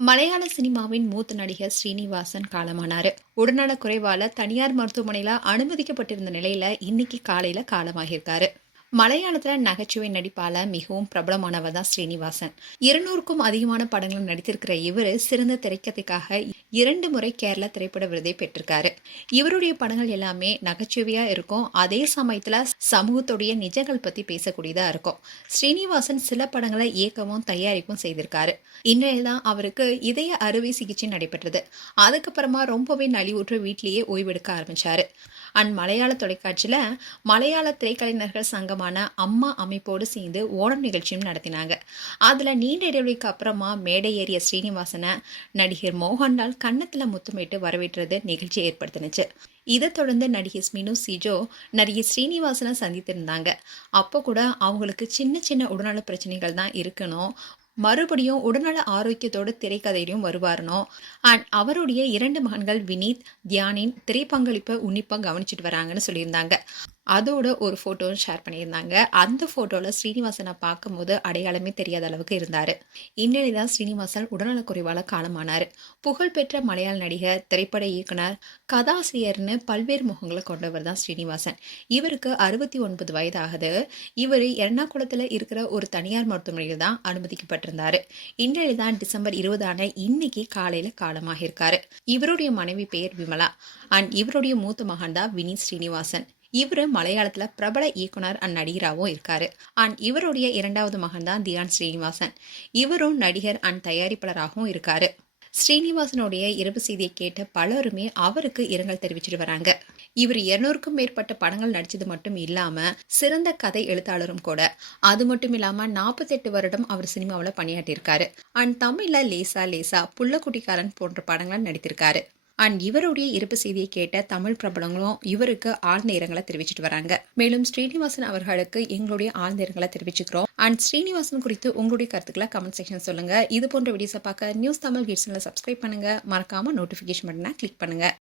மலையாள சினிமாவின் மூத்த நடிகர் ஸ்ரீனிவாசன் காலமானாரு. உடல்நலக் குறைவால தனியார் மருத்துவமனையில அனுமதிக்கப்பட்டிருந்த நிலையில இன்னைக்கு காலையில காலமாகியிருக்காரு. மலையாளத்துல நகைச்சுவை நடிப்பால மிகவும் பிரபலமானவர் தான் ஸ்ரீனிவாசன். 200க்கும் அதிகமான படங்கள் நடித்திருக்கிற இவரு சிறந்த திரைக்கதைக்காக 2 முறை கேரள திரைப்பட விருதை பெற்றிருக்காரு. இவருடைய படங்கள் எல்லாமே நகைச்சுவையா இருக்கும். அதே சமயத்துல சமூகத்துடைய நிஜங்கள் பத்தி பேசக்கூடியதா இருக்கும். ஸ்ரீனிவாசன் சில படங்களை இயக்கவும் தயாரிப்பும் செய்திருக்காரு. இந்நிலையில்தான் அவருக்கு இதய அறுவை சிகிச்சை நடைபெற்றது. அதுக்கப்புறமா ரொம்பவே நலிவுற்று வீட்டிலேயே ஓய்வெடுக்க ஆரம்பிச்சாரு. மலையாள தொலைக்காட்சியில மலையாள திரைக்கலைஞர்கள் சங்கமான அம்மா அமைப்போடு சேர்ந்து ஓணம் நிகழ்ச்சியும் நடத்தினாங்க. அதுல நீண்ட இடைவெளிக்கு அப்புறமா மேடை ஏறிய ஸ்ரீனிவாசனை நடிகர் மோகன்லால் கன்னத்துல முத்தமிட்டு வரவேற்றது நிகழ்ச்சி ஏற்படுத்தினுச்சு. இதை தொடர்ந்து நடிகை ஸ்மினு சிஜோ நடிகை ஸ்ரீனிவாசனை சந்தித்திருந்தாங்க. அப்போ கூட அவங்களுக்கு சின்ன சின்ன உடல்நல பிரச்சனைகள் தான் இருக்கணும், மறுபடியும் உடல்நல ஆரோக்கியத்தோட திரைக்கதையிலும் வருவாருனோ அண்ட் அவருடைய 2 மகன்கள் வினீத், தியானின் திரைப்பங்களிப்பை உன்னிப்பா கவனிச்சுட்டு வராங்கன்னு சொல்லியிருந்தாங்க. அதோட ஒரு போட்டோவும் ஷேர் பண்ணியிருந்தாங்க. அந்த போட்டோல ஸ்ரீனிவாசனை பார்க்கும்போது அடையாளமே தெரியாத அளவுக்கு இருந்தாரு. இந்நிலைதான் ஸ்ரீனிவாசன் உடல்நலக்குறைவால காலமானாரு. புகழ்பெற்ற மலையாள நடிகர், திரைப்பட இயக்குனர், கதாசிரியர்னு பல்வேறு முகங்களை கொண்டவர் தான் ஸ்ரீனிவாசன். இவருக்கு 69 வயது ஆகுது. இவர் எர்ணாகுளத்துல இருக்கிற ஒரு தனியார் மருத்துவமனையில் தான் அனுமதிக்கப்பட்டிருந்தாரு. இந்நிலைதான் டிசம்பர் 20 இன்னைக்கு காலையில காலமாகியிருக்காரு. இவருடைய மனைவி பெயர் விமலா அண்ட் இவருடைய மூத்த மகன் தான் வினீத் ஸ்ரீனிவாசன். இவரு மலையாளத்துல பிரபல இயக்குனர் அண்ட் நடிகராகவும் இருக்காரு. அண்ட் இவருடைய 2வது மகன் தான் தியான் ஸ்ரீனிவாசன். இவரும் நடிகர் அண்ட் தயாரிப்பாளராகவும் இருக்காரு. ஸ்ரீனிவாசனுடைய இறப்பு செய்தியை கேட்ட பலருமே அவருக்கு இரங்கல் தெரிவிச்சிட்டு வராங்க. இவர் 200க்கும் மேற்பட்ட படங்கள் நடிச்சது மட்டும் இல்லாம சிறந்த கதை எழுத்தாளரும் கூட. அது மட்டும் இல்லாம 48 வருடம் அவர் சினிமாவில் பணியாற்றியிருக்காரு. அண்ட் தமிழ்ல லேசா லேசா, புள்ளக்குட்டிக்காரன் போன்ற படங்களை நடித்திருக்காரு. அண்ட் இவருடைய இறப்பு செய்தியை கேட்ட தமிழ் பிரபலங்களும் இவருக்கு ஆழ்ந்த இரங்கலை தெரிவிச்சிட்டு வராங்க. மேலும் ஸ்ரீனிவாசன் அவர்களுக்கு எங்களுடைய ஆழ்ந்த இரங்கலை தெரிவிச்சுக்கிறோம். அண்ட் ஸ்ரீனிவாசன் குறித்து உங்களுடைய கருத்துக்களை கமெண்ட் செக்ஷன் சொல்லுங்க. இது போன்ற வீடியோஸை பார்க்க நியூஸ் தமிழ் கிட்ஸ்ல சப்ஸ்கிரைப் பண்ணுங்க. மறக்காம நோட்டிபிகேஷன் பட்டனை கிளிக் பண்ணுங்க.